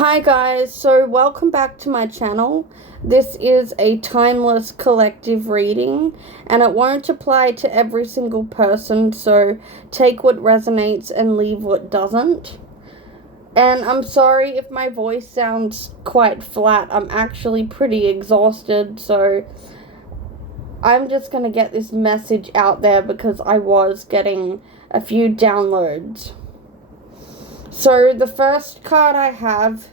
Hi guys, so welcome back to my channel. This is a timeless collective reading and it won't apply to every single person, so take what resonates and leave what doesn't. And I'm sorry if my voice sounds quite flat. I'm actually pretty exhausted, so I'm just gonna get this message out there because I was getting a few downloads. So the first card I have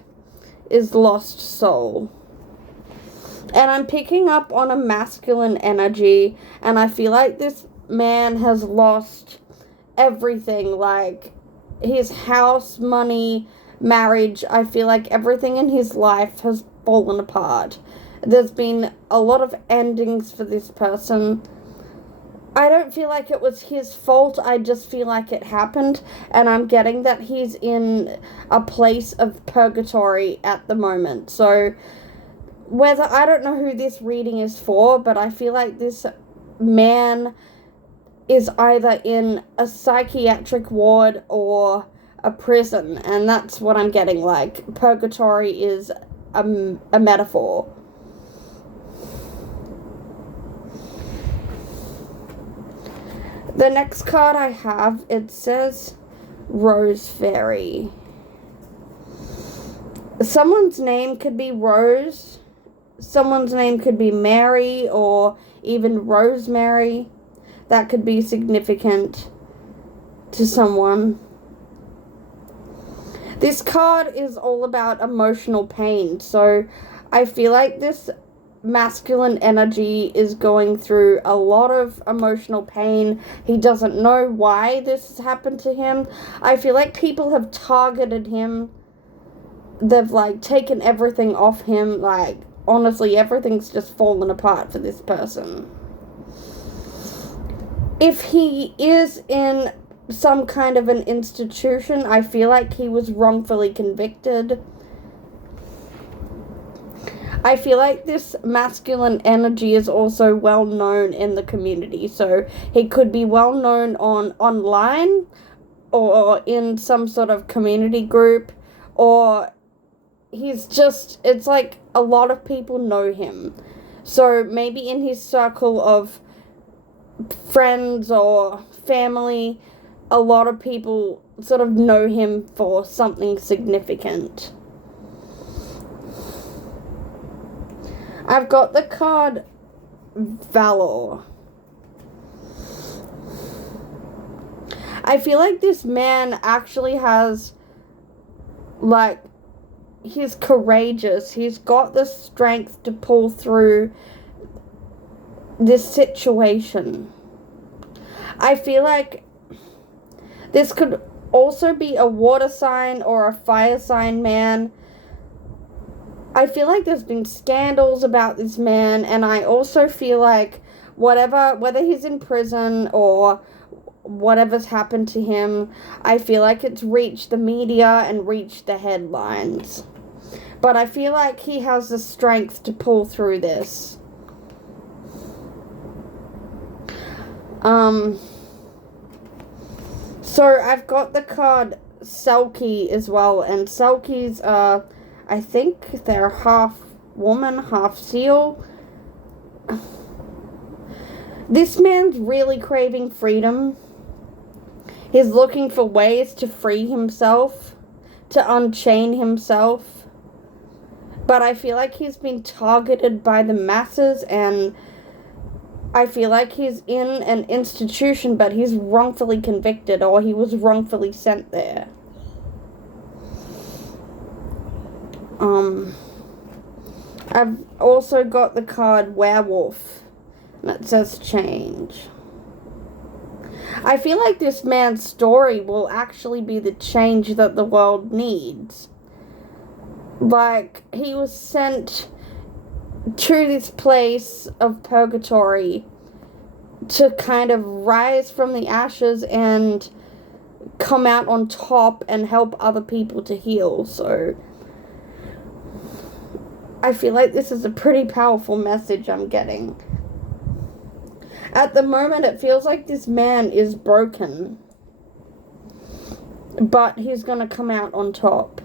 is Lost Soul. And I'm picking up on a masculine energy, and I feel like this man has lost everything, like his house, money, marriage. I feel like everything in his life has fallen apart. There's been a lot of endings for this person. I don't feel like it was his fault, I just feel like it happened, and I'm getting that he's in a place of purgatory at the moment. So, I don't know who this reading is for, but I feel like this man is either in a psychiatric ward or a prison, and that's what I'm getting. Like, purgatory is a metaphor. The next card I have, it says Rose Fairy. Someone's name could be Rose. Someone's name could be Mary or even Rosemary. That could be significant to someone. This card is all about emotional pain. So I feel like this masculine energy is going through a lot of emotional pain. He doesn't know why this has happened to him. I feel like people have targeted him. They've like taken everything off him. Like, honestly, everything's just fallen apart for this person. If he is in some kind of an institution, I feel like he was wrongfully convicted. I feel like this masculine energy is also well known in the community. So he could be well known online or in some sort of community group, or it's like a lot of people know him. So maybe in his circle of friends or family, a lot of people sort of know him for something significant. I've got the card Valor. I feel like this man actually has, like, he's courageous. He's got the strength to pull through this situation. I feel like this could also be a water sign or a fire sign man. I feel like there's been scandals about this man, and I also feel like whether he's in prison or whatever's happened to him, I feel like it's reached the media and reached the headlines. But I feel like he has the strength to pull through this. So I've got the card Selkie as well, and Selkies are, I think they're half woman, half seal. This man's really craving freedom. He's looking for ways to free himself, to unchain himself. But I feel like he's been targeted by the masses, and I feel like he's in an institution, but he's wrongfully convicted, or he was wrongfully sent there. I've also got the card Werewolf, and it says change. I feel like this man's story will actually be the change that the world needs. Like, he was sent to this place of purgatory to kind of rise from the ashes and come out on top and help other people to heal. So I feel like this is a pretty powerful message I'm getting. At the moment, it feels like this man is broken, but he's gonna come out on top.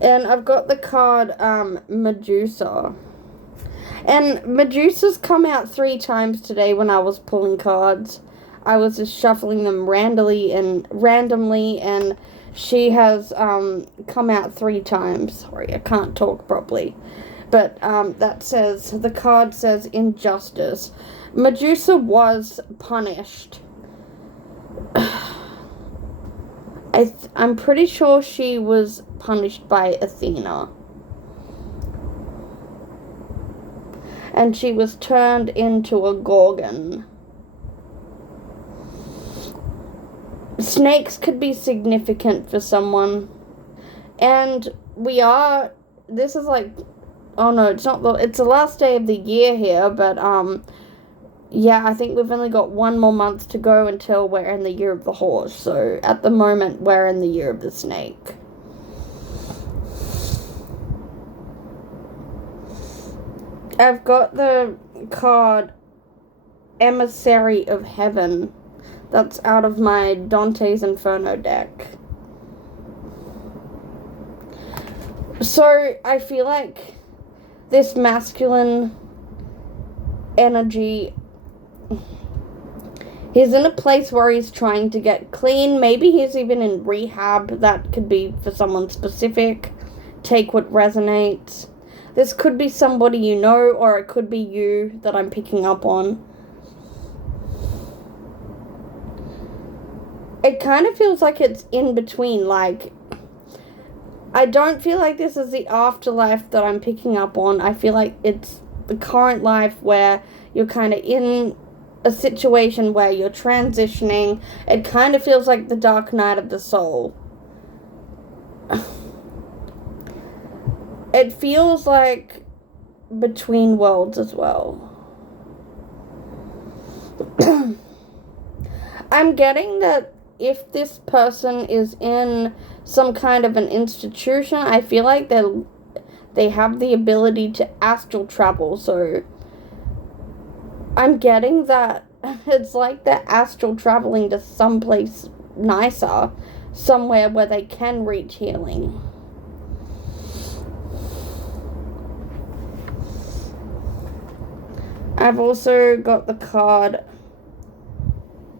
And I've got the card Medusa. And Medusa's come out 3 times today when I was pulling cards. I was just shuffling them randomly, and she has come out 3 times. Sorry, I can't talk properly. But the card says injustice. Medusa was punished. I'm pretty sure she was punished by Athena. And she was turned into a gorgon. Snakes could be significant for someone. And this is like, oh no, it's the last day of the year here, but yeah, I think we've only got 1 more month to go until we're in the year of the horse. So at the moment, we're in the year of the snake. I've got the card Emissary of Heaven. That's out of my Dante's Inferno deck. So I feel like this masculine energy, he's in a place where he's trying to get clean. Maybe he's even in rehab. That could be for someone specific. Take what resonates. This could be somebody you know, or it could be you that I'm picking up on. It kind of feels like it's in between. Like, I don't feel like this is the afterlife that I'm picking up on. I feel like it's the current life where you're kind of in a situation where you're transitioning. It kind of feels like the dark night of the soul. It feels like between worlds as well. I'm getting that if this person is in some kind of an institution, I feel like they have the ability to astral travel. So I'm getting that it's like they're astral traveling to someplace nicer, somewhere where they can reach healing. I've also got the card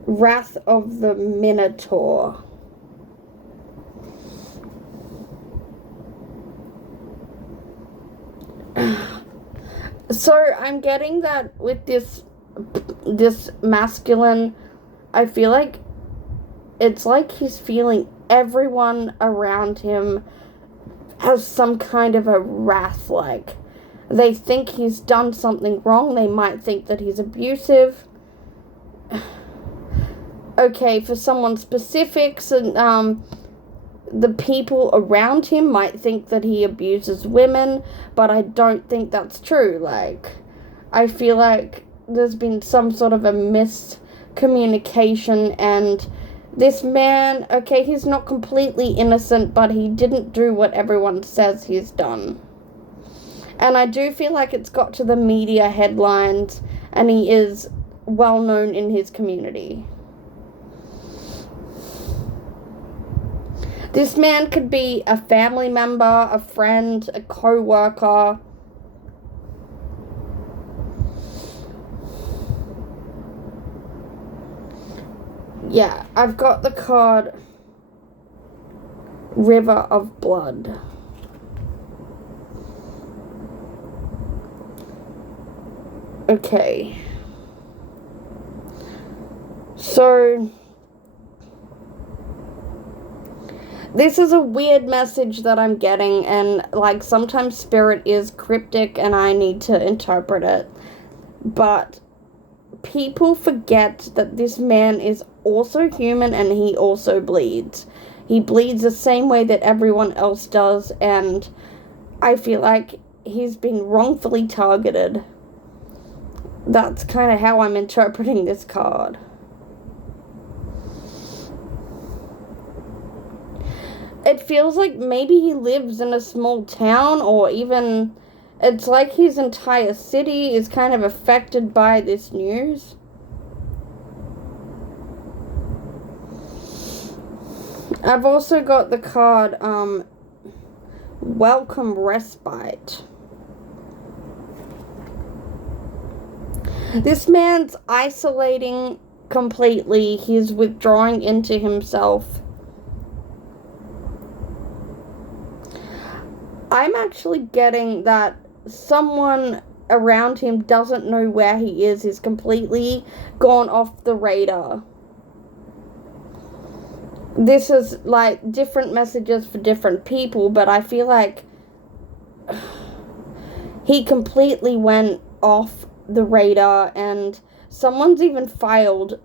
Wrath of the Minotaur. So I'm getting that with this masculine, I feel like it's like he's feeling everyone around him has some kind of a wrath. Like, they think he's done something wrong. They might think that he's abusive. Okay, for someone specific, so, the people around him might think that he abuses women, but I don't think that's true. Like, I feel like there's been some sort of a miscommunication, and this man, okay, he's not completely innocent, but he didn't do what everyone says he's done. And I do feel like it's got to the media headlines, and he is well known in his community. This man could be a family member, a friend, a co-worker. Yeah, I've got the card River of Blood. Okay. So this is a weird message that I'm getting, and like sometimes spirit is cryptic and I need to interpret it. But people forget that this man is also human and he also bleeds. He bleeds the same way that everyone else does, and I feel like he's been wrongfully targeted. That's kind of how I'm interpreting this card. It feels like maybe he lives in a small town, or even it's like his entire city is kind of affected by this news. I've also got the card welcome respite. This man's isolating completely. He's withdrawing into himself. I'm actually getting that someone around him doesn't know where he is. He's completely gone off the radar. This is like different messages for different people, but I feel like he completely went off the radar, and someone's even filed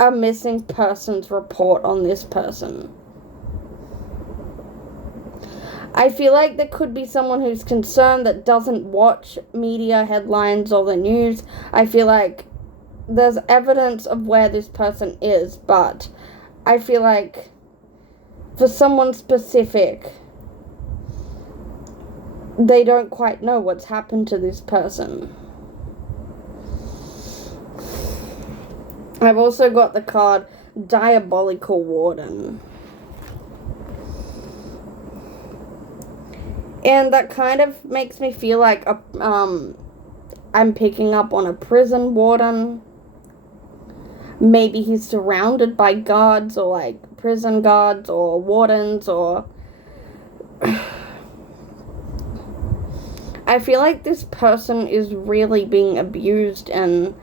a missing persons report on this person. I feel like there could be someone who's concerned that doesn't watch media headlines or the news. I feel like there's evidence of where this person is, but I feel like for someone specific, they don't quite know what's happened to this person. I've also got the card Diabolical Warden. And that kind of makes me feel like I'm picking up on a prison warden. Maybe he's surrounded by guards, or like prison guards or wardens, or I feel like this person is really being abused and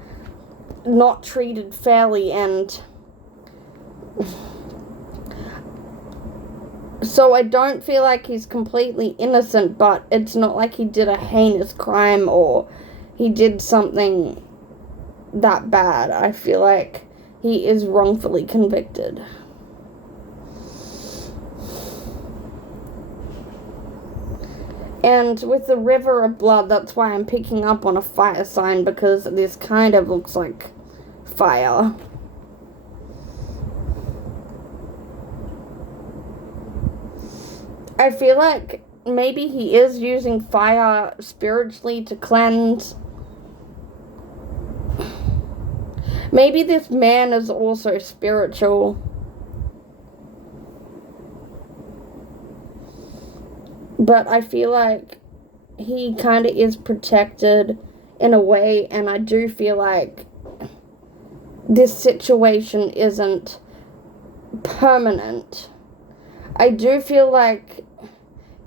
not treated fairly, and so I don't feel like he's completely innocent, but it's not like he did a heinous crime or he did something that bad. I feel like he is wrongfully convicted. And with the river of blood, that's why I'm picking up on a fire sign, because this kind of looks like fire. I feel like maybe he is using fire spiritually to cleanse. Maybe this man is also spiritual. But I feel like he kind of is protected in a way, and I do feel like this situation isn't permanent. I do feel like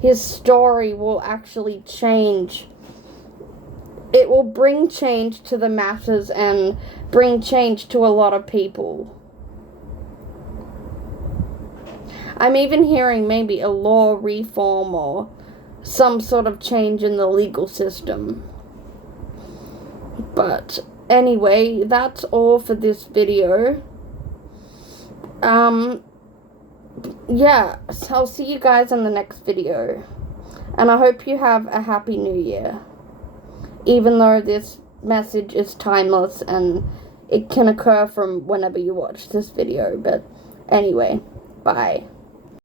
his story will actually change. It will bring change to the masses and bring change to a lot of people. I'm even hearing maybe a law reform or some sort of change in the legal system. But anyway, that's all for this video. Yeah, so I'll see you guys in the next video. And I hope you have a happy new year. Even though this message is timeless and it can occur from whenever you watch this video. But anyway, bye.